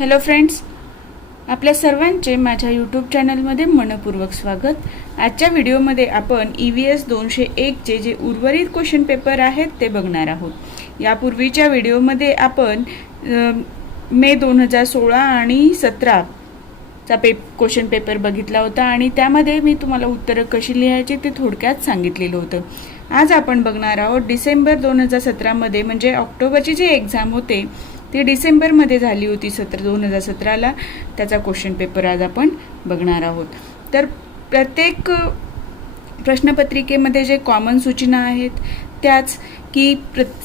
Hello friends, आपल्या सर्वांचे माझ्या यूट्यूब चॅनलमध्ये मनपूर्वक स्वागत. आजच्या व्हिडिओमध्ये आपण EVS 201चे जे उर्वरित क्वेश्चन पेपर आहेत ते बघणार आहोत. यापूर्वीच्या व्हिडिओमध्ये आपण मे 2016 आणि 17चा क्वेश्चन पेपर बघितला होता आणि त्यामध्ये मी तुम्हाला उत्तरं कशी लिहायची ते थोडक्यात सांगितलेलं होतं. आज आपण बघणार आहोत डिसेंबर 2017मध्ये, म्हणजे ऑक्टोबरची जी एक्झाम होते ती डिसेंबरमध्ये झाली होती 2017ला. त्याचा क्वेश्चन पेपर आज आपण बघणार आहोत. तर प्रत्येक प्रश्नपत्रिकेमध्ये जे कॉमन सूचना आहेत त्याच की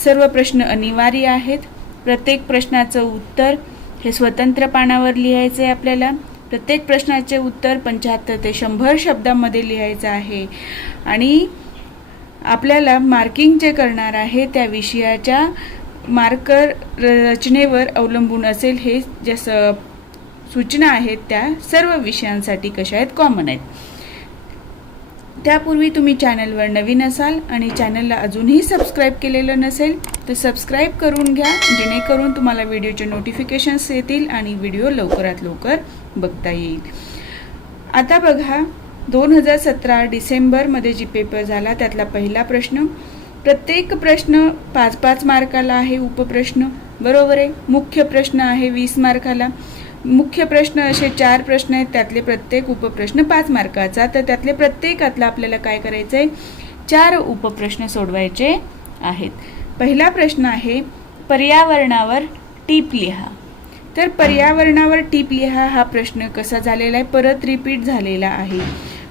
सर्व प्रश्न अनिवार्य आहेत. प्रत्येक प्रश्नाचं उत्तर हे स्वतंत्र पानावर लिहायचं आहे आपल्याला. प्रत्येक प्रश्नाचे उत्तर 75 ते 100 शब्दामध्ये लिहायचं आहे आणि आपल्याला मार्किंग जे करणार आहे त्या विषयाच्या मार्कर रचनेवर अवलंबून असेल. हे ज्या सूचना आहेत त्या सर्व विषयांसाठी कशा आहेत, कॉमन आहेत. त्यापूर्वी तुम्ही चॅनलवर नवीन असाल आणि चॅनलला अजूनही सबस्क्राईब केलेलं नसेल तर सबस्क्राईब करून घ्या, जेणेकरून तुम्हाला व्हिडिओचे नोटिफिकेशन्स येतील आणि व्हिडिओ लवकरात लवकर बघता येईल. आता बघा, 2017 डिसेंबरमध्ये जी पेपर झाला त्यातला पहिला प्रश्न. प्रत्येक प्रश्न 5-5 मार्काला आहे. उपप्रश्न बरोबर आहे. मुख्य प्रश्न आहे 20 मार्काला. मुख्य प्रश्न असे 4 प्रश्न आहेत, त्यातले प्रत्येक उपप्रश्न 5 मार्काचा. तर त्यातले प्रत्येकातला आपल्याला काय करायचं आहे, 4 उपप्रश्न सोडवायचे आहेत. पहिला प्रश्न आहे पर्यावरणावर टीप लिहा. तर पर्यावरणावर टीप लिहा हा प्रश्न कसा झालेला आहे, परत रिपीट झालेला आहे.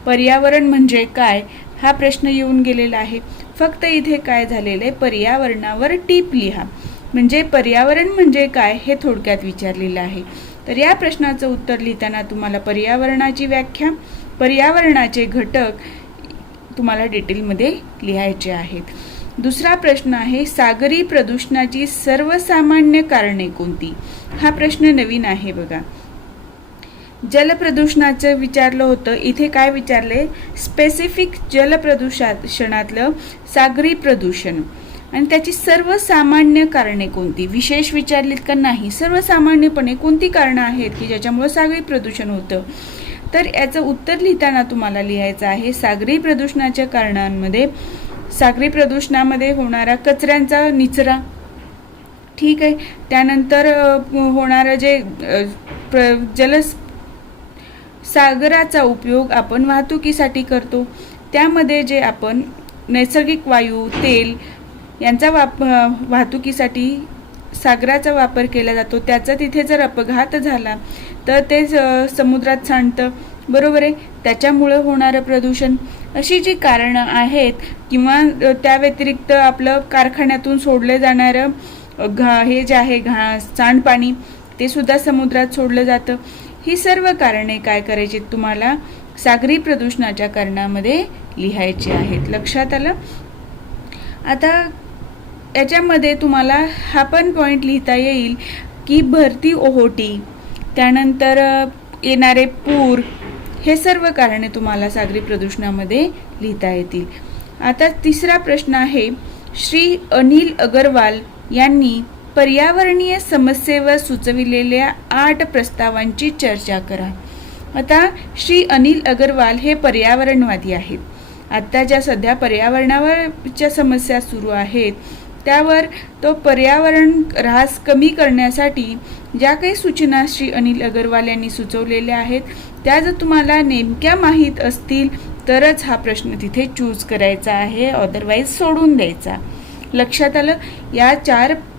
पर्यावरण म्हणजे काय हा प्रश्न येऊन गेलेला आहे. फक्त इथे काय झालेलं आहे, पर्यावरणावर टीप लिहा म्हणजे पर्यावरण म्हणजे काय हे थोडक्यात विचारलेलं आहे. तर या प्रश्नाचं उत्तर लिहिताना तुम्हाला पर्यावरणाची व्याख्या, पर्यावरणाचे घटक तुम्हाला डिटेलमध्ये लिहायचे आहेत. दुसरा प्रश्न आहे सागरी प्रदूषणाची सर्वसामान्य कारणे कोणती. हा प्रश्न नवीन आहे बघा. जलप्रदूषणाचं विचारलं होतं, इथे काय विचारले, स्पेसिफिक जलप्रदूषणातलं सागरी प्रदूषण आणि त्याची सर्वसामान्य कारणे कोणती. विशेष विचारलीत का नाही, सर्वसामान्यपणे कोणती कारणं आहेत की ज्याच्यामुळे सागरी प्रदूषण होतं. तर याचं उत्तर लिहिताना तुम्हाला लिहायचं आहे सागरी प्रदूषणाच्या कारणांमध्ये सागरी प्रदूषणामध्ये होणारा कचऱ्यांचा निचरा, ठीक आहे, त्यानंतर होणारं जे सागराचा उपयोग आपण वाहतुकीसाठी करतो, त्यामध्ये जे आपण नैसर्गिक वायू, तेल यांचा वाहतुकीसाठी सागराचा वापर केला जातो, त्याचा तिथे जर अपघात झाला तर ते समुद्रात सांडतं, बरोबर आहे, त्याच्यामुळे होणारं प्रदूषण. अशी जी कारणं आहेत किंवा त्या व्यतिरिक्त आपलं कारखान्यातून सोडलं जाणारं हे जे आहे सांडपाणी ते सुद्धा समुद्रात सोडलं जातं. ही सर्व कारणे काय करायची तुम्हाला सागरी प्रदूषणाच्या कारणामध्ये लिहायची आहेत. लक्षात आलं. आता याच्यामध्ये तुम्हाला हा पण पॉईंट लिहिता येईल की भरती ओहोटी, त्यानंतर येणारे पूर, हे सर्व कारणे तुम्हाला सागरी प्रदूषणामध्ये लिहिता येतील. आता तिसरा प्रश्न आहे श्री अनिल अगरवाल यांनी पर्यावरणीय समस्येवर सुचविलेल्या 8 प्रस्तावांची चर्चा करा. आता श्री अनिल अगरवाल हे पर्यावरणवादी आहेत. आता ज्या सध्या पर्यावरणावरच्या समस्या सुरू आहेत त्यावर तो पर्यावरण ऱ्हास कमी करण्यासाठी ज्या काही सूचना श्री अनिल अगरवाल यांनी सुचवलेल्या आहेत त्या जर तुम्हाला नेमक्या माहीत असतील तरच हा प्रश्न तिथे चूज करायचा आहे, अदरवाईज सोडून द्यायचा. लक्षात आलं. या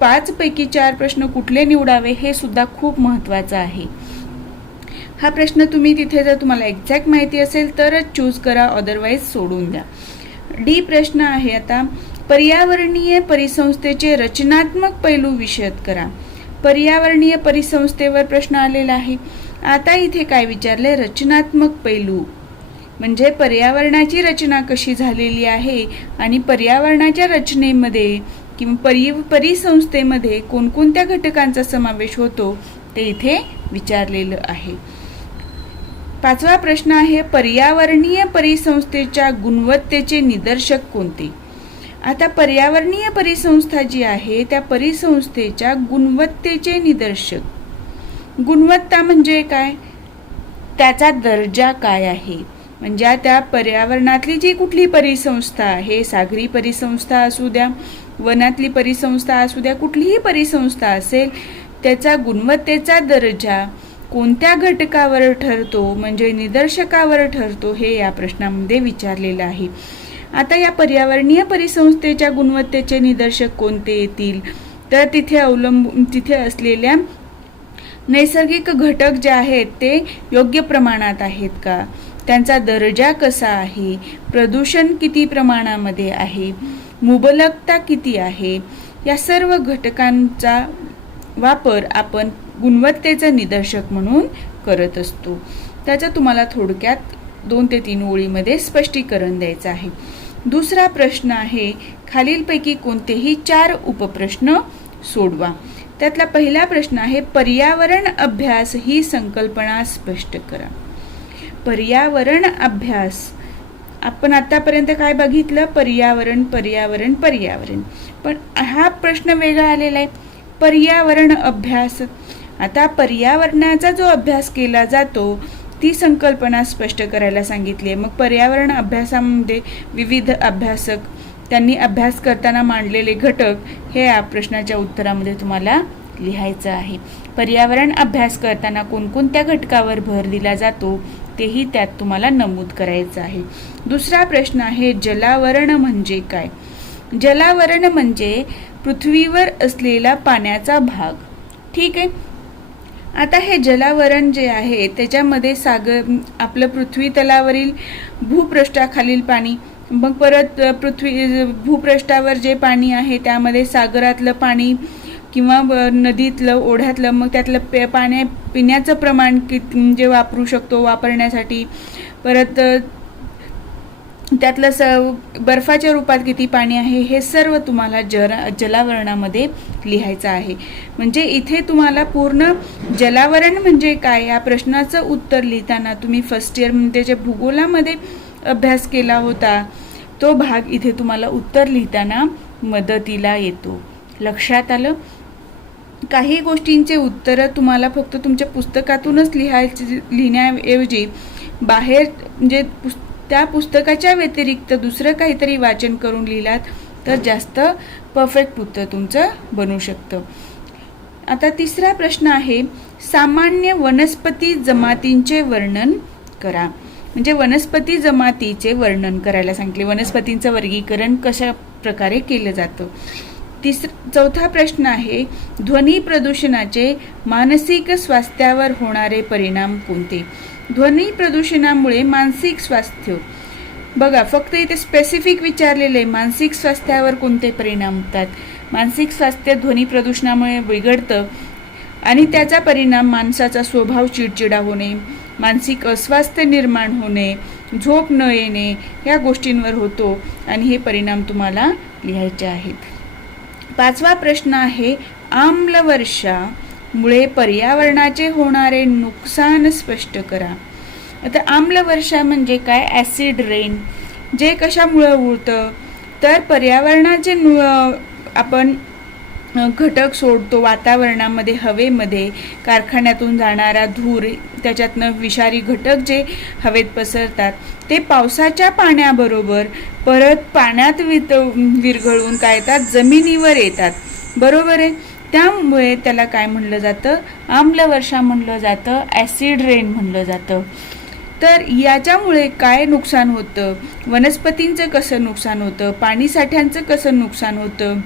5 पैकी 4 प्रश्न कुठले निवडावे हे सुद्धा खूप महत्त्वाचं आहे. हा प्रश्न तुम्ही तिथे जर तुम्हाला एक्झॅक्ट माहिती असेल तरच चूज करा, अदरवाईज सोडून द्या. डी प्रश्न आहे आता पर्यावरणीय परिसंस्थेचे रचनात्मक पैलू विशद करा. पर्यावरणीय परिसंस्थेवर प्रश्न आलेला आहे. आता इथे काय विचारले, रचनात्मक पैलू म्हणजे पर्यावरणाची रचना कशी झालेली आहे आणि पर्यावरणाच्या रचनेमध्ये किंवा परिसंस्थेमध्ये कोणकोणत्या घटकांचा समावेश होतो ते इथे विचारलेलं आहे. 5वा प्रश्न आहे पर्यावरणीय परिसंस्थेच्या गुणवत्तेचे निदर्शक कोणते. आता पर्यावरणीय परिसंस्था जी आहे त्या परिसंस्थेच्या गुणवत्तेचे निदर्शक गुणवत्ता म्हणजे काय? त्याचा दर्जा काय आहे, म्हणजे त्या पर्यावरणातली जी कुठली परिसंस्था आहे, सागरी परिसंस्था असू द्या, वनातली परिसंस्था असू द्या, कुठलीही परिसंस्था असेल, त्याचा गुणवत्तेचा दर्जा कोणत्या घटकावर ठरतो, म्हणजे निदर्शकावर ठरतो, हे या प्रश्नामध्ये विचारलेलं आहे. आता या पर्यावरणीय परिसंस्थेच्या गुणवत्तेचे निदर्शक कोणते येतील? तर तिथे असलेल्या नैसर्गिक घटक जे आहेत ते योग्य प्रमाणात आहेत का, त्यांचा दर्जा कसा आहे, प्रदूषण किती प्रमाणामध्ये आहे, मुबलकता किती आहे, या सर्व घटकांचा वापर आपण गुणवत्तेचं निदर्शक म्हणून करत असतो. त्याचं तुम्हाला थोडक्यात 2 ते 3 ओळीमध्ये स्पष्टीकरण द्यायचं आहे. दुसरा प्रश्न आहे, खालीलपैकी कोणतेही 4 उपप्रश्न सोडवा. त्यातला पहिला प्रश्न आहे, पर्यावरण अभ्यास ही संकल्पना स्पष्ट करा. पर्यावरण अभ्यास, आपण आतापर्यंत काय बघितलं? पर्यावरण पर्यावरण पर्यावरण, पण हा प्रश्न वेगळा आलेला आहे, पर्यावरण अभ्यास. आता पर्यावरणाचा जो अभ्यास केला जातो ती संकल्पना स्पष्ट करायला सांगितली आहे. मग पर्यावरण अभ्यासामध्ये विविध अभ्यासक त्यांनी अभ्यास करताना मांडलेले घटक हे या प्रश्नाच्या उत्तरामध्ये तुम्हाला लिहायचं आहे. पर्यावरण अभ्यास करताना कोणकोणत्या घटकावर भर दिला जातो तेही त्यात तुम्हाला नमूद करायचं आहे. दुसरा प्रश्न आहे, जलावरण म्हणजे काय? जलावरण म्हणजे पृथ्वीवर असलेला पाण्याचा भाग. ठीक आहे. आता हे जलावरण जे आहे त्याच्यामध्ये आपलं पृथ्वी तलावरील भूपृष्ठाखालील पाणी, मग परत भूपृष्ठावर जे पाणी आहे त्यामध्ये सागरातलं पाणी किंवा नदीतलं, ओढ्यातलं, मग त्यातलं पिण्याचं प्रमाण जे वापरू शकतो वापरण्यासाठी, परत त्यातलं बर्फाच्या रूपात किती पाणी आहे, हे सर्व तुम्हाला जलावरणामध्ये लिहायचं आहे. म्हणजे इथे तुम्हाला पूर्ण जलावरण म्हणजे काय या प्रश्नाचं उत्तर लिहिताना तुम्ही फर्स्ट इयरमध्ये जे भूगोलामध्ये अभ्यास केला होता तो भाग इथे तुम्हाला उत्तर लिहिताना मदतीला येतो. लक्षात आलं? काही गोष्टींचे उत्तरं तुम्हाला फक्त तुमच्या पुस्तकातूनच लिहिण्याऐवजी बाहेर म्हणजे त्या पुस्तकाच्या व्यतिरिक्त दुसरं काहीतरी वाचन करून लिहिलात तर जास्त परफेक्ट उत्तर तुमचं बनू शकतं. आता तिसरा प्रश्न आहे, सामान्य वनस्पती जमातींचे वर्णन करा. म्हणजे वनस्पती जमातीचे वर्णन करायला सांगितले, वनस्पतींचं वर्गीकरण कशा प्रकारे केलं जातं. चौथा प्रश्न आहे, ध्वनी प्रदूषणाचे मानसिक स्वास्थ्यावर होणारे परिणाम कोणते? ध्वनी प्रदूषणामुळे मानसिक स्वास्थ्य, बघा फक्त इथे स्पेसिफिक विचारलेले, मानसिक स्वास्थ्यावर कोणते परिणाम होतात? मानसिक स्वास्थ्य ध्वनी प्रदूषणामुळे बिघडतं आणि त्याचा परिणाम माणसाचा स्वभाव चिडचिडा होणे, मानसिक अस्वास्थ्य निर्माण होणे, झोप न येणे या गोष्टींवर होतो आणि हे परिणाम तुम्हाला लिहायचे आहेत. पाचवा प्रश्न आहे, आम्लवर्षामुळे पर्यावरणाचे होणारे नुकसान स्पष्ट करा. आता आम्लवर्षा म्हणजे काय? Acid rain. जे कशामुळे होतं तर पर्यावरणाचे आपण घटक सोडतो वातावरणामध्ये, हवेमध्ये, कारखान्यातून जाणारा धूर, त्याच्यातनं विषारी घटक जे हवेत पसरतात ते पावसाच्या पाण्याबरोबर परत पाण्यात विरघळून काय येतात, जमिनीवर येतात. बरोबर आहे. त्यामुळे त्याला काय म्हणलं जातं? आम्लवर्षा म्हणलं जातं, ॲसिड रेन म्हणलं जातं. तर याच्यामुळे काय नुकसान होतं? वनस्पतींचं कसं नुकसान होतं, पाणी साठ्यांचं कसं नुकसान होतं,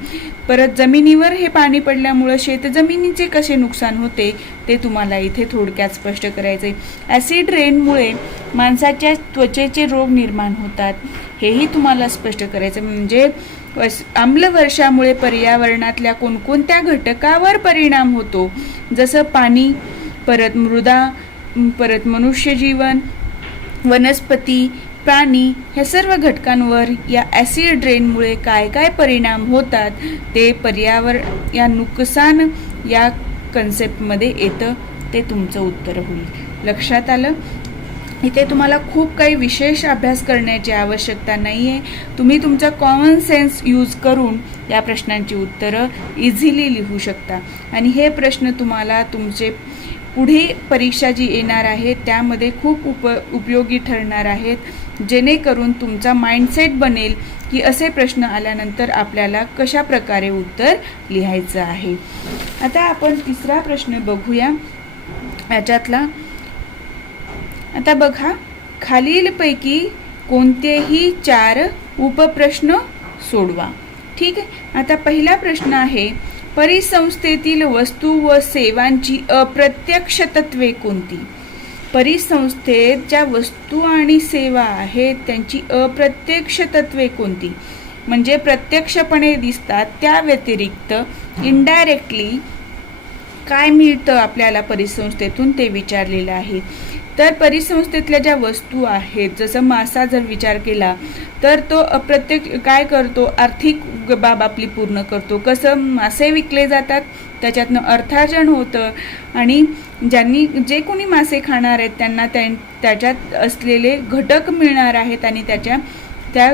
परत जमिनीवर हे पाणी पडल्यामुळं शेतजमिनीचे कसे नुकसान होते ते तुम्हाला इथे थोडक्यात स्पष्ट करायचं आहे. ॲसिड रेनमुळे माणसाच्या त्वचेचे रोग निर्माण होतात हेही तुम्हाला स्पष्ट करायचं. म्हणजे आम्लवर्षामुळे पर्यावरणातल्या कोणकोणत्या घटकावर परिणाम होतो, जसं पाणी, परत मृदा, परत मनुष्यजीवन, वनस्पती, प्राणी, ह्या सर्व घटकांवर या ॲसिड रेनमुळे काय काय परिणाम होतात ते पर्यावरण या नुकसान या कन्सेप्टमध्ये येतं. ते तुमचं उत्तर होईल. लक्षात आलं? इथे तुम्हाला खूप काही विशेष अभ्यास करण्याची आवश्यकता नाही आहे. तुम्ही तुमचा कॉमन सेन्स यूज करून या प्रश्नांची उत्तरं इझिली लिहू शकता आणि हे प्रश्न तुम्हाला तुमचे पुढे परीक्षा जी येणार आहे त्यामध्ये खूप उपयोगी ठरणार आहेत, जेणेकरून तुमचा माइंडसेट बनेल की असे प्रश्न आल्यानंतर आपल्याला कशा प्रकारे उत्तर लिहायचं आहे. आता आपण तिसरा प्रश्न बघूया याच्यातला. आता बघा, खालीलपैकी कोणतेही 4 उपप्रश्न सोडवा. ठीक आहे. आता पहिला प्रश्न आहे, परिसंस्थेतील वस्तू व सेवांची अप्रत्यक्ष तत्वे कोणती? परिसंस्थेत ज्या वस्तू आणि सेवा आहेत त्यांची अप्रत्यक्ष तत्वे कोणती? म्हणजे प्रत्यक्षपणे दिसतात त्या व्यतिरिक्त इनडायरेक्टली काय मिळतं आपल्याला परिसंस्थेतून ते विचारलेलं आहे. तर परिसंस्थेतल्या ज्या वस्तू आहेत, जसं मासा जर विचार केला तर तो अप्रत्यक्ष काय करतो, आर्थिक बाब आपली पूर्ण करतो. कसं, मासे विकले जातात, त्याच्यातनं अर्थार्जन होतं आणि जे कोणी मासे खाणार आहेत त्यांना त्याच्यात असलेले घटक मिळणार आहेत आणि त्या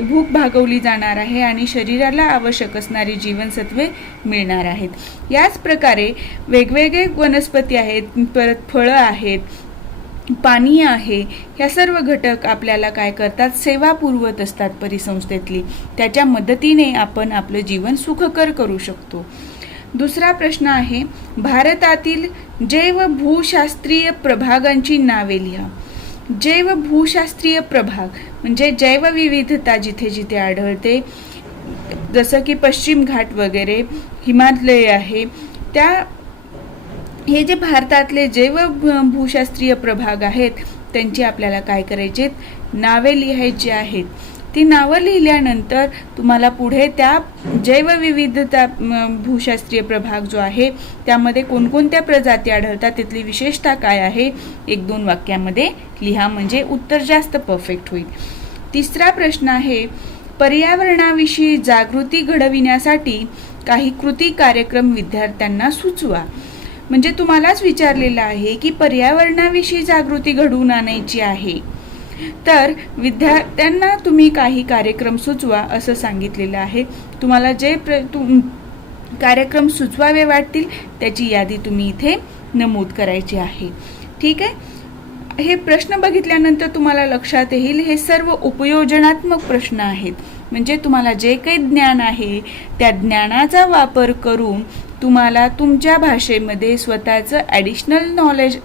भूक भागवली जाणार आहे आणि शरीराला आवश्यक असणारी जीवनसत्वे मिळणार आहेत. याच प्रकारे वेगवेगळे वनस्पती आहेत, परत फळं आहेत, पाणी आहे, ह्या सर्व घटक आपल्याला काय करतात, सेवा पुरवत असतात परिसंस्थेतली. त्याच्या मदतीने आपण आपलं जीवन सुखकर करू शकतो. दुसरा प्रश्न आहे, भारतातील जैवभूशास्त्रीय प्रभागांची नावे लिहा. जैवभूशास्त्रीय प्रभाग म्हणजे जैवविविधता जिथे जिथे आढळते, जसं की पश्चिम घाट वगैरे, हिमालय आहे, हे जे भारतातले जैवभूशास्त्रीय प्रभाग आहेत त्यांची आपल्याला काय करायचे, नावे लिहायची आहेत. ती नावं लिहिल्यानंतर तुम्हाला पुढे त्या जैवविविधता भूशास्त्रीय प्रभाग जो आहे त्यामध्ये कोणकोणत्या प्रजाती आढळतात, तिथली विशेषता काय आहे, 1-2 वाक्यामध्ये लिहा, म्हणजे उत्तर जास्त परफेक्ट होईल. तिसरा प्रश्न आहे, पर्यावरणाविषयी जागृती घडविण्यासाठी काही कृती कार्यक्रम विद्यार्थ्यांना सुचवा. म्हणजे तुम्हालाच विचारलेलं आहे की पर्यावरणाविषयी जागृती घडवून आणायची आहे, तर विद्यार्थ्यांना तुम्ही काही कार्यक्रम सुचवा असं सांगितलेलं आहे. तुम्हाला जे कार्यक्रम सुचवावे वाटतील त्याची यादी तुम्ही इथे नमूद करायची आहे. ठीक आहे. हे प्रश्न बघितल्यानंतर तुम्हाला लक्षात येईल हे सर्व उपयोजनात्मक प्रश्न आहेत. म्हणजे तुम्हाला जे काही ज्ञान आहे त्या ज्ञानाचा वापर करून तुम्हाला तुमच्या भाषेमध्ये स्वतःचं ॲडिशनल नॉलेज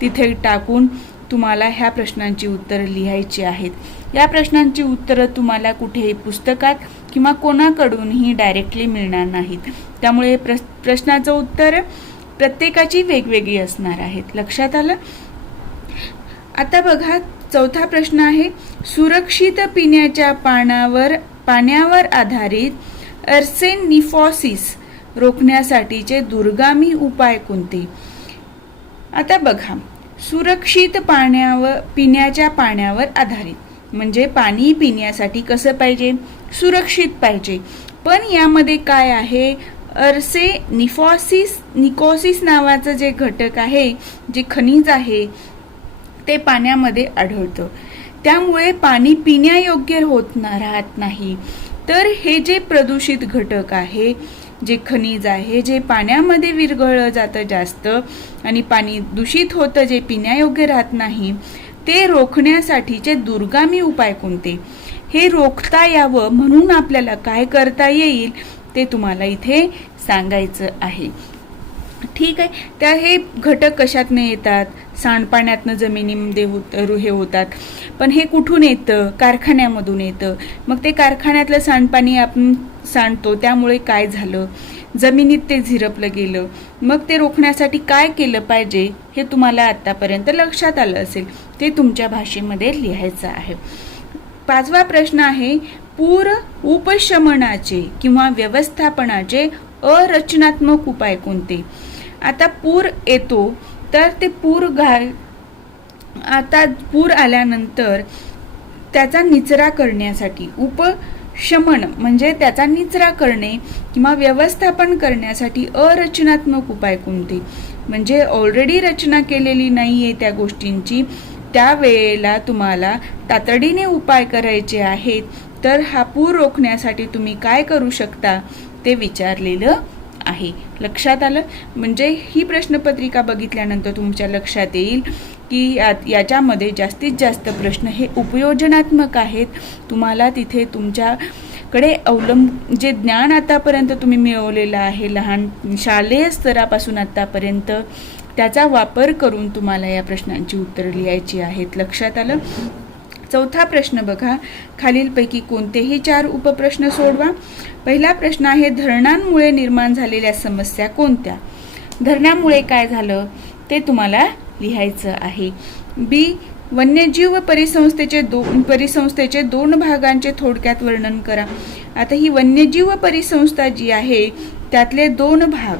तिथे टाकून तुम्हाला ह्या प्रश्नांची उत्तरं लिहायची आहेत. या प्रश्नांची उत्तरं तुम्हाला कुठेही पुस्तकात किंवा कोणाकडूनही डायरेक्टली मिळणार नाहीत. त्यामुळे प्रश्नाचं उत्तर प्रत्येकाची वेगवेगळी असणार आहेत. लक्षात आलं. आता बघा, चौथा प्रश्न आहे, सुरक्षित पिण्याच्या पाण्यावर आधारित आर्सेनिफॉसिस रोखण्यासाठीचे दूरगामी उपाय कोणते? आता बघा, सुरक्षित पिण्याच्या पाण्यावर आधारित म्हणजे पाणी पिण्यासाठी कसं पाहिजे, सुरक्षित पाहिजे. पण यामध्ये काय आहे, निकोसिस नावाचं जे घटक आहे, जे खनिज आहे ते पाण्यामध्ये आढळतं. त्यामुळे पाणी पिण्यायोग्य राहत नाही. तर हे जे प्रदूषित घटक आहे, जे खनिज आहे, जे पाण्यामध्ये विरघळलं जातं जास्त आणि पाणी दूषित होतं, जे पिण्यायोग्य राहत नाही, ते रोखण्यासाठीचे दूरगामी उपाय कोणते? हे रोखता यावं म्हणून आपल्याला काय करता येईल ते तुम्हाला इथे सांगायचं आहे. ठीक आहे. त्या हे घटक कशातनं येतात, सांडपाण्यातनं जमिनीमध्ये हे होतात. पण हे कुठून येतं, कारखान्यामधून येतं. मग ते कारखान्यातलं सांडपाणी आपण सांडतो, त्यामुळे काय झालं, जमिनीत ते झिरपलं गेलं. मग ते रोखण्यासाठी काय केलं पाहिजे हे तुम्हाला आतापर्यंत लक्षात आलं असेल, ते तुमच्या भाषेमध्ये लिहायचं आहे. 5वा प्रश्न आहे, पूर उपशमनाचे किंवा व्यवस्थापनाचे अरचनात्मक उपाय कोणते? आता पूर येतो तर ते पूर आल्यानंतर त्याचा निचरा करण्यासाठी, उपशमन म्हणजे त्याचा निचरा करणे किंवा व्यवस्थापन करण्यासाठी अरचनात्मक उपाय कोणते? म्हणजे ऑलरेडी रचना केलेली नाहीये त्या गोष्टींची, त्यावेळेला तुम्हाला तातडीने उपाय करायचे आहेत. तर हा पूर रोखण्यासाठी तुम्ही काय करू शकता ते विचारलेलं आहे. लक्षात आलं? म्हणजे ही प्रश्नपत्रिका बघितल्यानंतर तुमच्या लक्षात येईल की याच्यामध्ये जास्तीत जास्त प्रश्न हे उपयोजनात्मक आहेत. तुम्हाला तिथे तुमच्याकडे जे ज्ञान आतापर्यंत तुम्ही मिळवलेलं आहे लहान शालेय स्तरापासून आतापर्यंत, त्याचा वापर करून तुम्हाला या प्रश्नांची उत्तरं लिहायची आहेत. लक्षात आलं? चौथा प्रश्न बघा, खालीलपैकी कोणतेही 4 उपप्रश्न सोडवा. पहिला प्रश्न आहे, धरणांमुळे निर्माण झालेल्या समस्या कोणत्या? धरणामुळे काय झालं ते तुम्हाला लिहायचं आहे. बी, वन्यजीव परिसंस्थेचे 2 भागांचे थोडक्यात वर्णन करा. आता ही वन्यजीव परिसंस्था जी आहे त्यातले 2 भाग,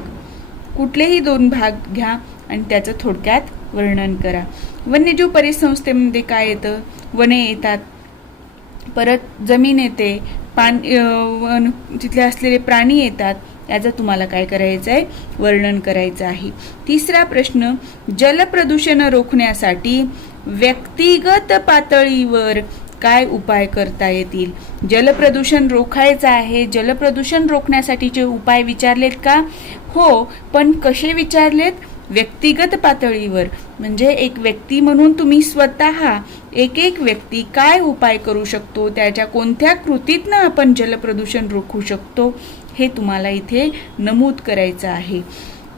कुठलेही 2 भाग घ्या आणि त्याचं थोडक्यात वर्णन करा. वन्यजीव परिसंस्थेमध्ये काय येतं? वने येतात, परत जमीन येते, तिथले असलेले प्राणी येतात. याचं तुम्हाला काय करायचं आहे? वर्णन करायचं आहे. तिसरा प्रश्न, जलप्रदूषण रोखण्यासाठी व्यक्तिगत पातळीवर काय उपाय करता येतील? जलप्रदूषण रोखायचं आहे. जलप्रदूषण रोखण्यासाठीचे उपाय विचारलेत का? हो, पण कसे विचारलेत? व्यक्तिगत पातळीवर. म्हणजे एक व्यक्ती म्हणून तुम्ही स्वतः एक व्यक्ती काय उपाय करू शकतो, त्याच्या कोणत्या कृतीतनं आपण जलप्रदूषण रोखू शकतो, हे तुम्हाला इथे नमूद करायचं आहे.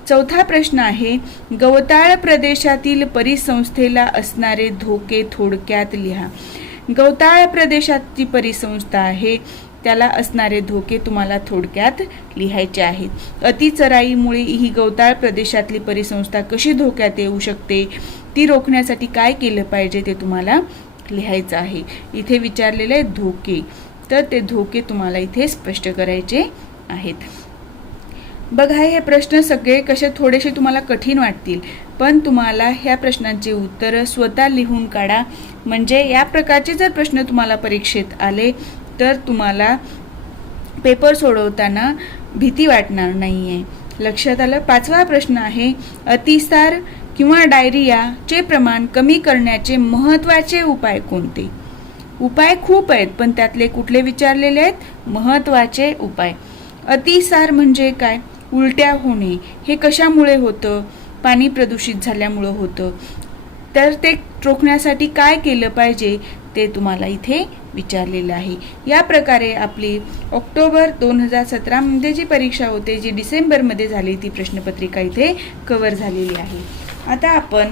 चौथा प्रश्न आहे, गवताळ प्रदेशातील परिसंस्थेला असणारे धोके थोडक्यात लिहा. गवताळ प्रदेशाची परिसंस्था आहे, त्याला असणारे धोके तुम्हाला थोडक्यात लिहायचे आहेत. अतिचराईमुळे ही गवताळ प्रदेशातली परिसंस्था कशी धोक्यात येऊ शकते, ती रोखण्यासाठी काय केलं पाहिजे ते तुम्हाला लिहायचं आहे. इथे विचारलेले धोके, तर ते धोके तुम्हाला इथे स्पष्ट करायचे आहेत. बघा, हे प्रश्न सगळे कसे थोडेसे तुम्हाला कठीण वाटतील, पण तुम्हाला ह्या प्रश्नांची उत्तरं स्वतः लिहून काढा. म्हणजे या प्रकारचे जर प्रश्न तुम्हाला परीक्षेत आले तर तुम्हाला पेपर सोडवताना भीती वाटणार नाही आहे. लक्षात आलं? 5वा प्रश्न आहे, अतिसार किंवा डायरियाचे प्रमाण कमी करण्याचे महत्त्वाचे उपाय कोणते? उपाय खूप आहेत, पण त्यातले कुठले विचारलेले आहेत? महत्त्वाचे उपाय. अतिसार म्हणजे काय? उलट्या होणे. हे कशामुळे होतं? पाणी प्रदूषित झाल्यामुळं होतं. तर ते रोखण्यासाठी काय केलं पाहिजे ते तुम्हाला इथे विचारलेलं आहे. या प्रकारे आपली ऑक्टोबर 2017 मध्ये जी परीक्षा होते, जी डिसेंबरमध्ये झाली, ती प्रश्नपत्रिका इथे कव्हर झालेली आहे. आता आपण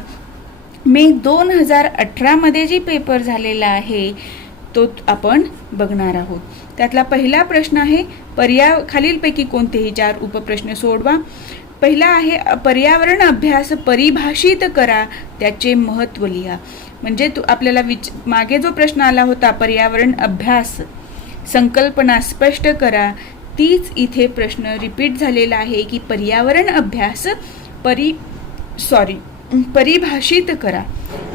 मे 2018 मध्ये जी पेपर झालेला आहे तो आपण बघणार आहोत. त्यातला पहिला प्रश्न आहे, खालीलपैकी कोणतेही 4 उपप्रश्न सोडवा. पहिला आहे, पर्यावरण अभ्यास परिभाषित करा, त्याचे महत्त्व लिहा. म्हणजे आपल्याला मागे जो प्रश्न आला होता, पर्यावरण अभ्यास संकल्पना स्पष्ट करा, तीच इथे प्रश्न रिपीट झालेला आहे की पर्यावरण अभ्यास परिभाषित करा,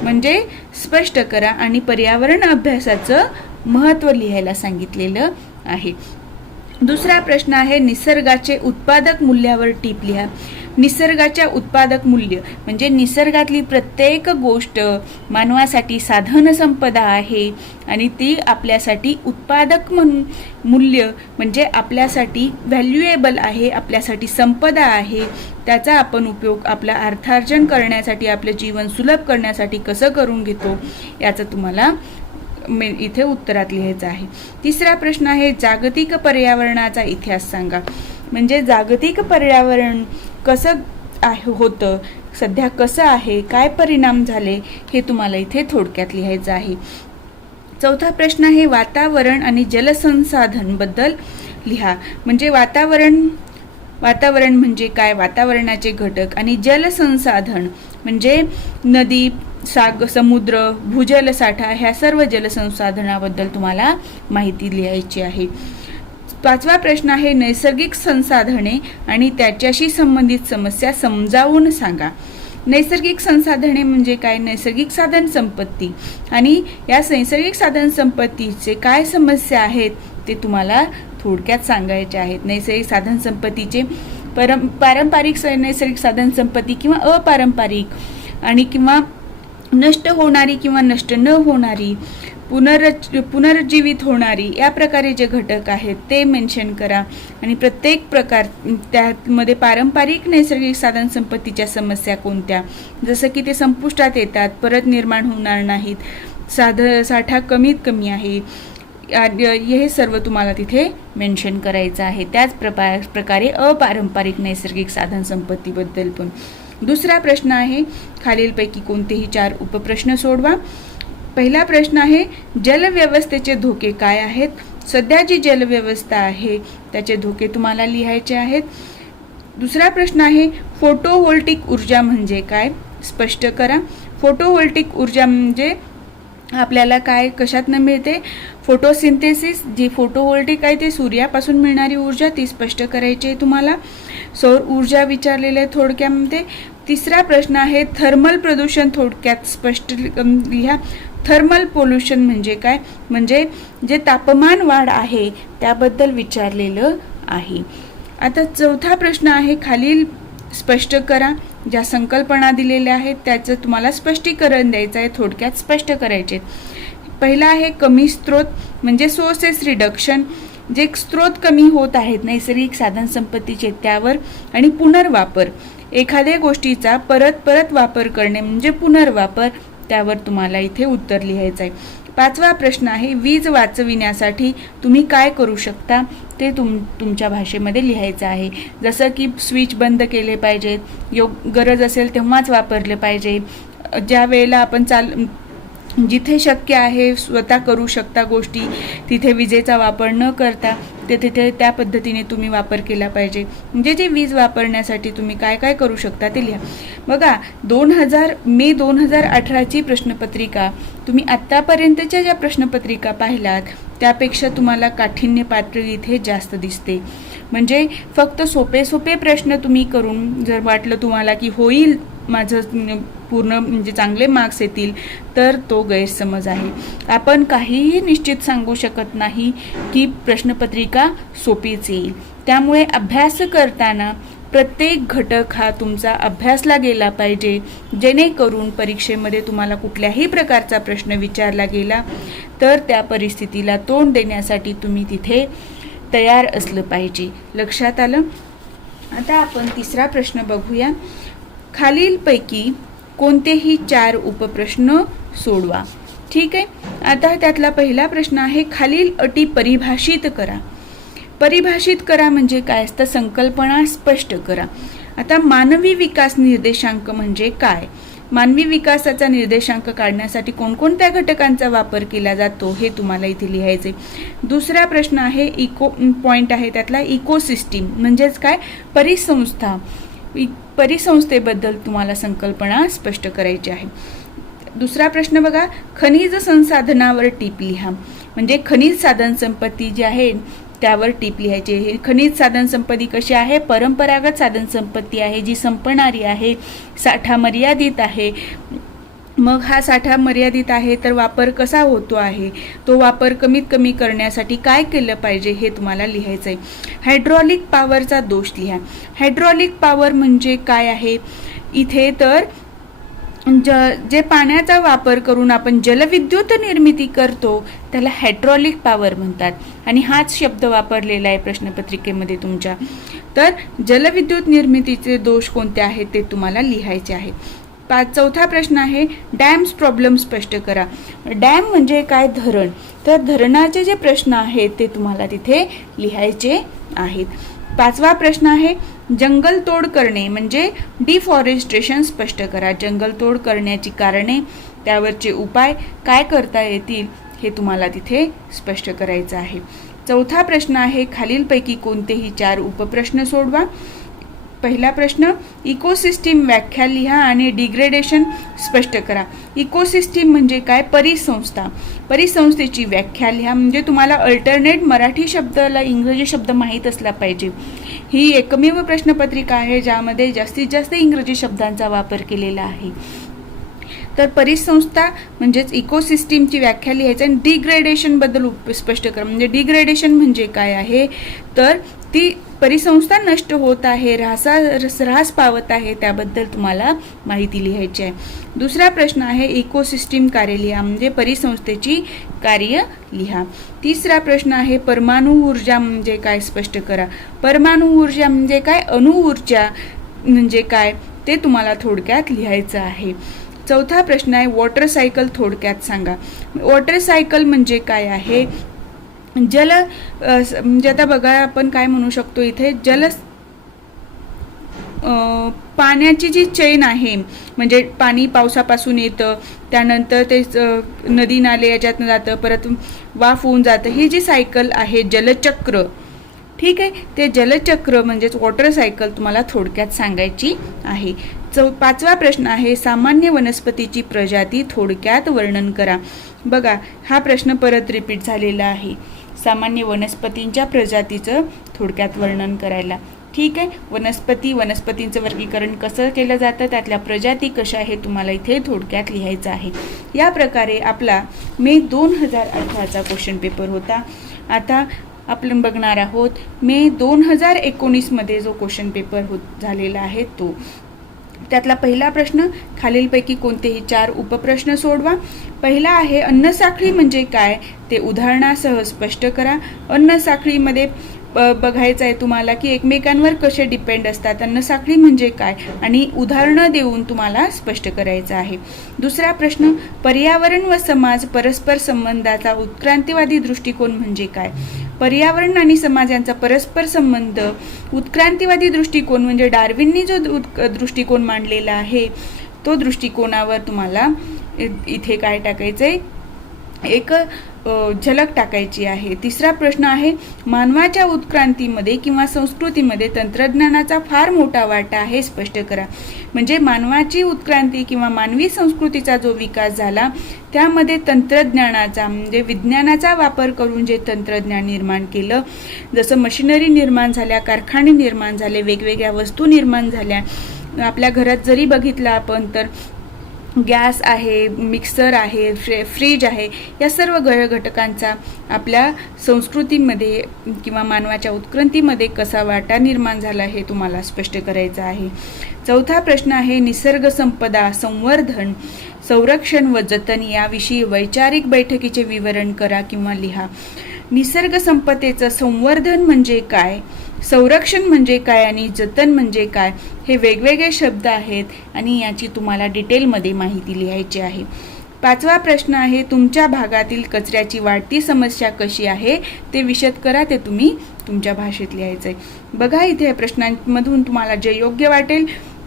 म्हणजे स्पष्ट करा आणि पर्यावरण अभ्यासाचं महत्त्व लिहायला सांगितलेलं आहे. दुसरा प्रश्न आहे, निसर्गाचे उत्पादक मूल्यावर टीप लिहा. निसर्गाच्या उत्पादक मूल्य म्हणजे निसर्गातली प्रत्येक गोष्ट मानवासाठी साधन संपदा आहे आणि ती आपल्यासाठी उत्पादक मूल्य म्हणजे आपल्यासाठी व्हॅल्युएबल आहे, आपल्यासाठी संपदा आहे. त्याचा आपण उपयोग आपला अर्थार्जन करण्यासाठी, आपले जीवन सुलभ करण्यासाठी कसं करून घेतो याचं तुम्हाला इथे उत्तरात लिहायचं आहे. तिसरा प्रश्न आहे, जागतिक पर्यावरणाचा इतिहास सांगा. म्हणजे जागतिक पर्यावरण कसं होतं, सध्या कसं आहे, काय परिणाम झाले, हे तुम्हाला इथे थोडक्यात लिहायचं आहे. चौथा प्रश्न आहे, वातावरण आणि जलसंसाधन बद्दल लिहा. म्हणजे वातावरण म्हणजे काय, वातावरणाचे घटक, आणि जलसंसाधन म्हणजे नदी, समुद्र, भूजल साठा, ह्या सर्व जलसंसाधनाबद्दल तुम्हाला माहिती लिहायची आहे. 5वा प्रश्न आहे, नैसर्गिक संसाधने आणि त्याच्याशी संबंधित समस्या समजावून सांगा. नैसर्गिक संसाधने म्हणजे काय? नैसर्गिक साधन संपत्ती, आणि या नैसर्गिक साधन संपत्तीचे काय समस्या आहेत ते तुम्हाला थोडक्यात सांगायचे आहेत. नैसर्गिक साधन संपत्तीचे पारंपरिक नैसर्गिक साधन संपत्ती किंवा अपारंपरिक, आणि किंवा नष्ट होणारी किंवा नष्ट न होणारी, पुनर्जीवित होणारी या प्रकारे जे घटक आहेत ते मेन्शन करा आणि प्रत्येक प्रकार त्यामध्ये पारंपरिक नैसर्गिक साधन संपत्तीच्या समस्या कोणत्या, जसं की ते संपुष्टात येतात, परत निर्माण होणार नाहीत, साठा कमीत कमी आहे, हे सर्व तुम्हाला तिथे मेन्शन करायचं आहे. त्याच प्रकारे अपारंपरिक नैसर्गिक साधन संपत्तीबद्दल पण. दुसरा प्रश्न आहे, खालीलपैकी कोणतेही 4 उपप्रश्न सोडवा. पहिला प्रश्न आहे, जलव्यवस्थेचे धोके काय आहेत. सध्या जी जलव्यवस्था आहे त्याचे धोके तुम्हाला लिहायचे आहेत. दुसरा प्रश्न आहे, फोटोव्होल्टिक ऊर्जा म्हणजे काय, स्पष्ट करा. फोटोव्होल्टिक ऊर्जा म्हणजे आपल्याला काय कशातनं मिळते, फोटोसिंथेसिस. जी फोटोव्होल्टिक आहे ते सूर्यापासून मिळणारी ऊर्जा, ती स्पष्ट करायची आहे तुम्हाला. सौर ऊर्जा विचारलेले आहे थोडक्यामध्ये. तिसरा प्रश्न आहे, थर्मल प्रदूषण थोडक्यात स्पष्ट लिहा. थर्मल पोल्युशन म्हणजे काय, म्हणजे जे तापमान वाढ आहे त्याबद्दल विचारलेलं आहे. आता चौथा प्रश्न आहे, खालील स्पष्ट करा. ज्या संकल्पना दिलेल्या आहेत त्याचं तुम्हाला स्पष्टीकरण द्यायचं आहे, थोडक्यात स्पष्ट करायचे. पहिला आहे कमी स्त्रोत म्हणजे सोर्सेस रिडक्शन, जे स्त्रोत कमी होत आहेत नैसर्गिक साधन संपत्तीचे त्यावर. आणि पुनर्वापर, एखाद्या गोष्टीचा परत परत वापर करणे म्हणजे पुनर्वापर, त्यावर तुम्हाला इथे उत्तर लिहायचं आहे. पाचवा प्रश्न आहे, वीज वाचविण्यासाठी तुम्ही काय करू शकता ते तुमच्या भाषेमध्ये लिहायचं आहे. जसं की स्विच बंद केले पाहिजेत, गरज असेल तेव्हाच वापरले पाहिजे, ज्या वेळेला आपण जिथे शक्य आहे स्वतः करू शकता गोष्टी, तिथे विजेचा वापर न करता तिथे त्या पद्धतीने तुम्ही वापर केला पाहिजे. म्हणजे जे वीज वापरण्यासाठी तुम्ही काय काय करू शकता ते लिहा. बघा, मे 2018ची प्रश्नपत्रिका तुम्ही आत्तापर्यंतच्या ज्या प्रश्नपत्रिका पाहिलात त्यापेक्षा तुम्हाला काठिण्य पातळी इथे जास्त दिसते. म्हणजे फक्त सोपे प्रश्न तुम्ही करून जर वाटलं तुम्हाला की होईल माझं पूर्ण म्हणजे चांगले मार्क्स येतील, तर तो गैरसमज आहे. आपण काहीही निश्चित सांगू शकत नाही की प्रश्नपत्रिका सोपीच येईल. त्यामुळे अभ्यास करताना प्रत्येक घटक हा तुमचा अभ्यासला गेला पाहिजे, जेणेकरून परीक्षेमध्ये तुम्हाला कुठल्याही प्रकारचा प्रश्न विचारला गेला तर त्या परिस्थितीला तोंड देण्यासाठी तुम्ही तिथे तयार असलं पाहिजे. लक्षात आलं. आता आपण तिसरा प्रश्न बघूया. खालीलपैकी कोणतेही 4 उपप्रश्न सोडवा. ठीक आहे. आता त्यातला पहिला प्रश्न आहे, खालील अटी परिभाषित करा. परिभाषित करा म्हणजे काय असतं, संकल्पना स्पष्ट करा. आता मानवी विकास निर्देशांक म्हणजे काय, मानवी विकासाचा निर्देशांक काढण्यासाठी कोणकोणत्या घटकांचा वापर केला जातो हे तुम्हाला इथे लिहायचे. दुसरा प्रश्न आहे, पॉइंट आहे त्यातला इकोसिस्टीम म्हणजेच काय, परिसंस्था. परिसंस्थेबद्दल तुम्हाला संकल्पना स्पष्ट करायची आहे. दुसरा प्रश्न बघा, खनिज संसाधनावर टीप लिहा. म्हणजे खनिज साधन संपत्ती जी आहे त्यावर टीप लिहायची. हे खनिज साधन संपत्ती कशी आहे, परंपरागत साधन संपत्ती आहे जी संपणारी आहे, साठा मर्यादित आहे. मग हा साठा मर्यादित आहे तर वापर कसा होतो आहे, तो वापर कमीत कमी करण्यासाठी काय केलं पाहिजे हे तुम्हाला लिहायचं आहे. हायड्रॉलिक पॉवरचा दोष लिहा. हायड्रॉलिक पॉवर म्हणजे काय आहे इथे, तर जे पाण्याचा वापर करून आपण जलविद्युत निर्मिती करतो त्याला हायड्रॉलिक पॉवर म्हणतात आणि हाच शब्द वापरलेला आहे प्रश्नपत्रिकेमध्ये तुमच्या. तर जलविद्युत निर्मितीचे दोष कोणते आहेत ते तुम्हाला लिहायचे आहे. चौथा प्रश्न आहे, डॅम्स प्रॉब्लेम स्पष्ट करा. डॅम म्हणजे काय, धरण. तर धरणाचे जे प्रश्न आहेत ते तुम्हाला तिथे लिहायचे आहेत. पाचवा प्रश्न आहे, जंगलतोड करणे म्हणजे डिफॉरेस्टेशन स्पष्ट करा. जंगलतोड करण्याची कारणे, त्यावरचे उपाय काय करता येतील हे तुम्हाला तिथे स्पष्ट करायचं आहे. चौथा प्रश्न आहे, खालीलपैकी कोणतेही 4 उपप्रश्न सोडवा. पहिला प्रश्न, इकोसिस्टीम व्याख्या लिहा आणि डिग्रेडेशन स्पष्ट करा. इकोसिस्टीम म्हणजे काय, परिसंस्था. परिसंस्थेची व्याख्या लिहा. म्हणजे तुम्हाला अल्टरनेट मराठी शब्दाला इंग्रजी शब्द माहीत असला पाहिजे. ही एकमेव प्रश्नपत्रिका आहे ज्यामध्ये जास्तीत जास्त इंग्रजी शब्दांचा वापर केलेला आहे. तर परिसंस्था म्हणजेच इकोसिस्टीमची व्याख्या लिहायची आणि डिग्रेडेशन बद्दल स्पष्ट करा. म्हणजे डिग्रेडेशन म्हणजे काय आहे, तर ती परिसंस्था नष्ट होत आहे, ऱ्हास पावत आहे, त्याबद्दल तुम्हाला माहिती लिहायची आहे. दुसरा प्रश्न आहे इकोसिस्टीम कार्य लिहा, म्हणजे परिसंस्थेची कार्य लिहा. तिसरा प्रश्न आहे परमाणु ऊर्जा म्हणजे काय स्पष्ट करा. परमाणु ऊर्जा म्हणजे काय, अणु ऊर्जा म्हणजे काय ते तुम्हाला थोडक्यात लिहायचं आहे. चौथा प्रश्न आहे वॉटर सायकल थोडक्यात सांगा. वॉटर सायकल म्हणजे काय आहे, म्हणजे आता बघा आपण काय म्हणू शकतो इथे, पाण्याची जी चेन आहे, म्हणजे पाणी पावसापासून येतं, त्यानंतर ते नदी नाले याच्यातनं जातं, परत वाफ होऊन जातं, ही जी सायकल आहे जलचक्र, ठीक आहे, ते जलचक्र म्हणजेच वॉटर सायकल तुम्हाला थोडक्यात सांगायची आहे. पाचवा प्रश्न आहे सामान्य वनस्पतीची प्रजाती थोडक्यात वर्णन करा. बघा हा प्रश्न परत रिपीट झालेला आहे, सामान्य वनस्पतींच्या प्रजातीचं थोडक्यात वर्णन करायला. ठीक आहे, वनस्पतींचं वर्गीकरण कसं केलं जातं, त्यातल्या प्रजाती कशा हे तुम्हाला इथे थोडक्यात लिहायचं आहे. या प्रकारे आपला मे 2018चा क्वेश्चन पेपर होता. आता आपण बघणार आहोत मे 2019 मध्ये जो क्वेश्चन पेपर झालेला आहे तो. त्यातला पहिला प्रश्न, खालीलपैकी कोणतेही 4 उपप्रश्न सोडवा. पहिला आहे अन्नसाखळी म्हणजे काय ते उदाहरणासह स्पष्ट करा. अन्नसाखळीमध्ये बघायचं आहे तुम्हाला की एकमेकांवर कसे डिपेंड असतात, अन्नसाखळी म्हणजे काय आणि उदाहरणं देऊन तुम्हाला स्पष्ट करायचं आहे. दुसरा प्रश्न, पर्यावरण व समाज परस्पर संबंधाचा उत्क्रांतीवादी दृष्टिकोन म्हणजे काय. पर्यावरण आणि समाज यांचा परस्पर संबंध उत्क्रांतीवादी दृष्टिकोन म्हणजे डार्विननी जो दृष्टिकोन मांडलेला आहे तो दृष्टिकोनावर तुम्हाला इथे काय टाकायचंय, एक झलक टाकायची आहे. तिसरा प्रश्न आहे मानवाच्या उत्क्रांतीमध्ये किंवा संस्कृतीमध्ये तंत्रज्ञानाचा फार मोठा वाटा आहे, स्पष्ट करा. म्हणजे मानवाची उत्क्रांती किंवा मानवी संस्कृतीचा जो विकास झाला त्यामध्ये तंत्रज्ञानाचा म्हणजे विज्ञानाचा वापर करून जे तंत्रज्ञान निर्माण केलं, जसं मशिनरी निर्माण झाल्या, कारखाने निर्माण झाले, वेगवेगळ्या वस्तू निर्माण झाल्या. आपल्या घरात जरी बघितलं आपण तर गॅस आहे, मिक्सर आहे, फ्रीज आहे, या सर्व घटकांचा आपल्या संस्कृतीमध्ये किंवा मानवाच्या उत्क्रांतीमध्ये कसा वाटा निर्माण झाला हे तुम्हाला स्पष्ट करायचं आहे. चौथा प्रश्न आहे निसर्ग संपदा संवर्धन, संरक्षण व जतन याविषयी वैचारिक बैठकीचे विवरण करा किंवा लिहा. निसर्ग संपदेचं संवर्धन म्हणजे काय, संरक्षण म्हणजे काय आणि जतन म्हणजे काय हे वेगवेगळे शब्द आहेत आणि याची तुम्हाला डिटेलमध्ये माहिती लिहायची आहे. पाचवा प्रश्न आहे तुमच्या भागातील कचऱ्याची वाढती समस्या कशी आहे ते विशद करा, ते तुम्ही तुमच्या भाषेत लिहायचंय. बघा इथे प्रश्नांमधून तुम्हाला जे योग्य वाटेल,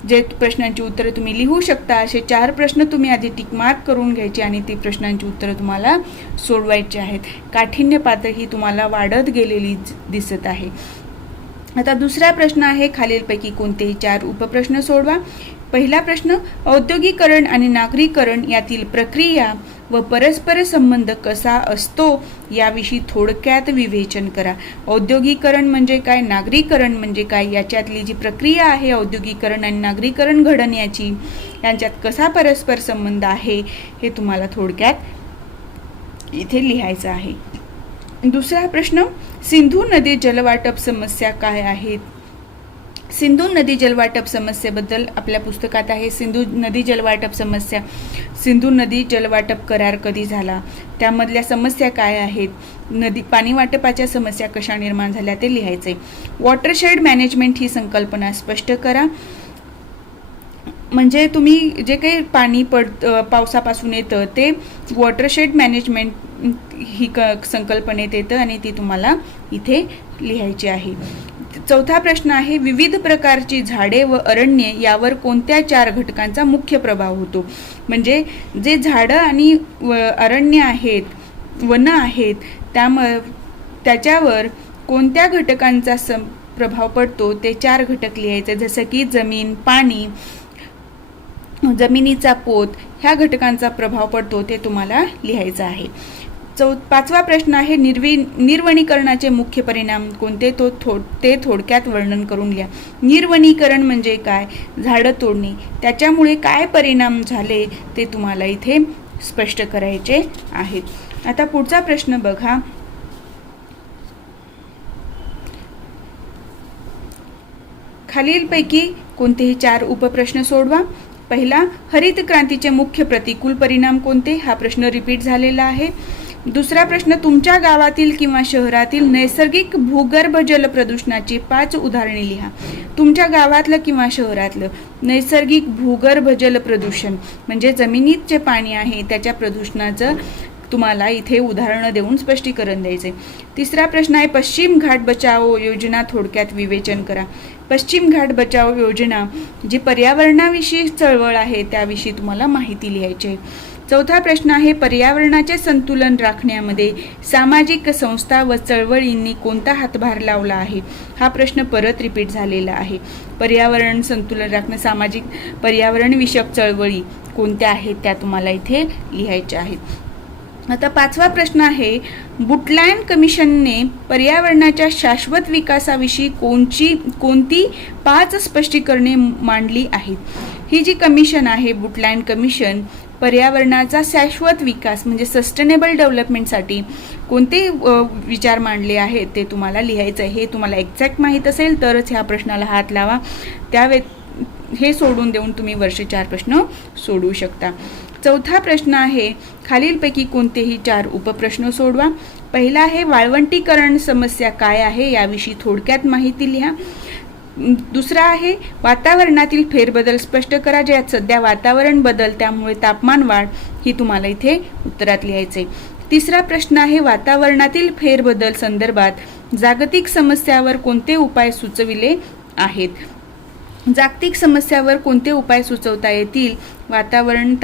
जे प्रश्नांची उत्तरे तुम्ही लिहू शकता असे 4 प्रश्न तुम्ही आधी टिक मार्क करून घ्यायचे आणि ती प्रश्नांची उत्तरं तुम्हाला सोडवायची आहेत. काठिण्य पातळी ही तुम्हाला वाढत गेलेली दिसत आहे. आता दुसरा प्रश्न आहे खालीलपैकी कोणतेही 4 उपप्रश्न सोडवा. पहिला प्रश्न औद्योगिकरण आणि नागरीकरण यातील प्रक्रिया व परस्पर संबंध कसा असतो याविषयी थोडक्यात विवेचन करा. औद्योगिकरण म्हणजे काय, नागरीकरण म्हणजे काय, याच्यातली जी प्रक्रिया आहे औद्योगिकरण आणि नागरीकरण घडण्याची यांच्यात कसा परस्पर संबंध आहे हे तुम्हाला थोडक्यात इथे लिहायचं आहे. दुसरा प्रश्न सिंधू नदी जलवाटप समस्या काय आहेत. सिंधू नदी जलवाटप समस्येबद्दल आपल्या पुस्तकात आहे सिंधू नदी जलवाटप समस्या, सिंधू नदी जलवाटप करार कधी झाला, त्यामधल्या समस्या काय आहेत, नदी पाणी वाटपाच्या समस्या कशा निर्माण झाल्या ते लिहायचे. वॉटरशेड मॅनेजमेंट ही संकल्पना स्पष्ट करा. म्हणजे तुम्ही जे काही पाणी पावसापासून येतं ते वॉटरशेड मॅनेजमेंट ही संकल्पनेत येतं आणि ती तुम्हाला इथे लिहायची आहे. चौथा प्रश्न आहे विविध प्रकारची झाडे व अरण्ये यावर कोणत्या 4 घटकांचा मुख्य प्रभाव होतो. म्हणजे जे झाडं आणि अरण्य आहेत, वन आहेत, त्याच्यावर कोणत्या घटकांचा प्रभाव पडतो ते 4 घटक लिहायचे. जसं की जमीन, पाणी, जमिनीचा पोत ह्या घटकांचा प्रभाव पडतो ते तुम्हाला लिहायचं आहे. पाचवा प्रश्न आहे निर्वनीकरणाचे मुख्य परिणाम कोणते ते थोडक्यात वर्णन करून लिहा. निर्वनीकरण म्हणजे काय, झाडं तोडणे, त्याच्यामुळे काय परिणाम झाले ते तुम्हाला इथे स्पष्ट करायचे आहेत. आता पुढचा प्रश्न बघा. खालीलपैकी कोणतेही 4 उपप्रश्न सोडवा. पहिला, हरित क्रांतीचे मुख्य प्रतिकूल परिणाम कोणते? हा प्रश्न रिपीट झालेला आहे. दुसरा प्रश्न, तुमच्या गावातील किंवा शहरातील नैसर्गिक भूगर्भ जल प्रदूषणाची 5 उदाहरणे लिहा. तुमच्या गावातलं किंवा शहरातलं नैसर्गिक भूगर्भ जल प्रदूषण म्हणजे जमिनीत जे पाणी आहे त्याच्या प्रदूषणाचं तुम्हाला इथे उदाहरणं देऊन स्पष्टीकरण द्यायचे. तिसरा प्रश्न आहे, पश्चिम घाट बचाव योजना थोडक्यात विवेचन करा. पश्चिम घाट बचाव योजना जी पर्यावरणाविषयी चळवळ आहे त्याविषयी तुम्हाला माहिती लिहायची आहे. चौथा प्रश्न आहे, पर्यावरणाचे संतुलन राखण्यामध्ये सामाजिक संस्था व चळवळींनी कोणता हातभार लावला आहे? हा प्रश्न परत रिपीट झालेला आहे. पर्यावरण संतुलन राखणं, सामाजिक पर्यावरण विषयक चळवळी कोणत्या आहेत त्या तुम्हाला इथे लिहायच्या आहेत. आता 5वा प्रश्न आहे, बुटलँड कमिशनने पर्यावरणाच्या शाश्वत विकासाविषयी कोणती 5 स्पष्टीकरणे मांडली आहेत? ही जी कमिशन आहे बुटलँड कमिशन, पर्यावरणाचा शाश्वत विकास म्हणजे सस्टेनेबल डेव्हलपमेंटसाठी कोणते विचार मांडले आहेत ते तुम्हाला लिहायचं आहे. हे तुम्हाला एक्झॅक्ट माहीत असेल तरच ह्या प्रश्नाला हात लावा. हे सोडून देऊन तुम्ही वर्षे 4 प्रश्न सोडवू शकता. चौथा प्रश्न आहे, खालीलपैकी कोणतेही 4 उपप्रश्न सोडवा. पहिला आहे, वाळवंटीकरण समस्या काय आहे याविषयी थोडक्यात माहिती लिहा. दुसरा आहे, वातावरणातील फेरबदल स्पष्ट करा. ज्यात सध्या वातावरण बदल त्यामुळे तापमान वाढ ही तुम्हाला इथे उत्तरात लिहायचे. तिसरा प्रश्न आहे, वातावरणातील फेरबदल संदर्भात जागतिक समस्यावर कोणते उपाय सुचविले आहेत? जागतिक समस्यावर कोणते उपाय सुचवता येतील? वातावरण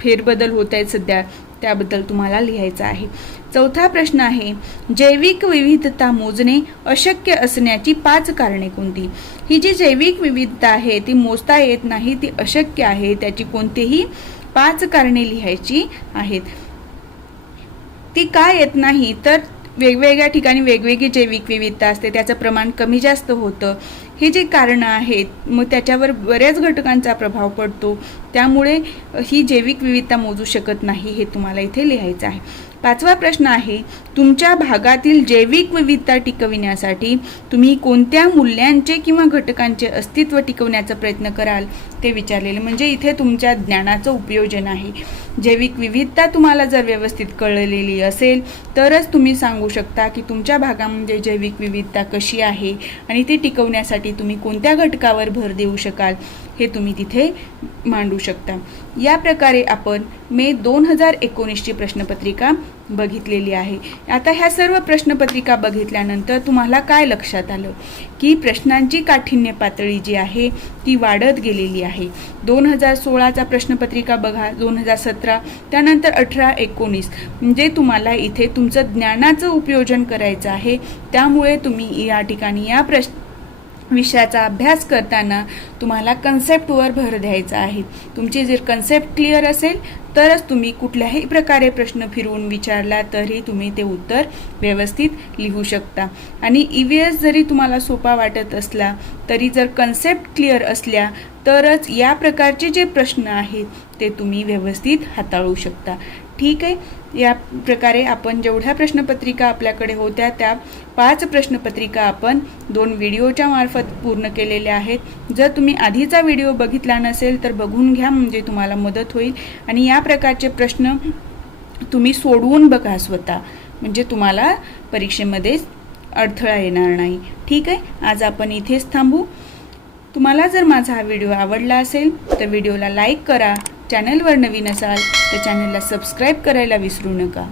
फेरबदल होत आहेत सध्या त्याबद्दल तुम्हाला लिहायचं आहे. चौथा प्रश्न आहे, जैविक विविधता मोजणे अशक्य असण्याची 5 कारणे कोणती? ही जी जैविक विविधता आहे ती मोजता येत नाही, ती अशक्य आहे. त्याची कोणतेही 5 कारणे लिहायची आहेत. ती का येत नाही तर वेगवेगळ्या ठिकाणी वेगवेगळी जैविक विविधता असते, त्याचं प्रमाण कमी जास्त होतं. हे जे कारणं आहेत मग त्याच्यावर बऱ्याच घटकांचा प्रभाव पडतो, त्यामुळे ही जैविक विविधता मोजू शकत नाही हे तुम्हाला इथे लिहायचं आहे. 5वा प्रश्न आहे, तुमच्या भागातील जैविक विविधता टिकविण्यासाठी तुम्ही कोणत्या मूल्यांचे किंवा घटकांचे अस्तित्व टिकवण्याचा प्रयत्न कराल ते विचारलेले. म्हणजे इथे तुमच्या ज्ञानाचं उपयोजन आहे. जैविक विविधता तुम्हाला जर व्यवस्थित कळलेली असेल तरच तुम्ही सांगू शकता की तुमच्या भागामध्ये जैविक विविधता कशी आहे आणि ती टिकवण्यासाठी तुम्ही कोणत्या घटकावर भर देऊ शकाल हे तुम्ही तिथे मांडू शकता. या प्रकारे आपण मे 2019ची प्रश्नपत्रिका बघितलेली आहे. आता ह्या सर्व प्रश्नपत्रिका बघितल्यानंतर तुम्हाला काय लक्षात आलं की प्रश्नांची काठिण्य पातळी जी आहे ती वाढत गेलेली आहे. 2016चा प्रश्नपत्रिका बघा, 2017, त्यानंतर 18-19 म्हणजे तुम्हाला इथे तुमचं ज्ञानाचं उपयोजन करायचं आहे. त्यामुळे तुम्ही या ठिकाणी या विषयाचा अभ्यास करताना तुम्हाला कन्सेप्टवर भर द्यायचा आहे. तुमची जर कन्सेप्ट क्लिअर असेल तरच तुम्ही कुठल्याही प्रकारे प्रश्न फिरवून विचारला तरी तुम्ही ते उत्तर व्यवस्थित लिहू शकता. आणि EVS जरी तुम्हाला सोपा वाटत असला तरी जर कन्सेप्ट क्लिअर असल्या तरच या प्रकारचे जे प्रश्न आहेत ते तुम्ही व्यवस्थित हाताळू शकता. ठीक आहे. या प्रकारे आपण जेवढ्या प्रश्नपत्रिका आपल्याकडे होत्या त्या 5 प्रश्नपत्रिका आपण 2 व्हिडिओच्या मार्फत पूर्ण केलेल्या आहेत. जर तुम्ही आधीचा व्हिडिओ बघितला नसेल तर बघून घ्या, म्हणजे तुम्हाला मदत होईल. आणि या प्रकारचे प्रश्न तुम्ही सोडवून बघा स्वतः, म्हणजे तुम्हाला परीक्षेमध्ये अडथळा येणार नाही. ठीक आहे. आज आपण इथेच थांबू. तुम्हाला जर माझा हा व्हिडिओ आवडला असेल तर व्हिडिओला लाईक करा. चॅनलवर नवीन असाल तर चॅनलला सबस्क्राईब करायला विसरू नका.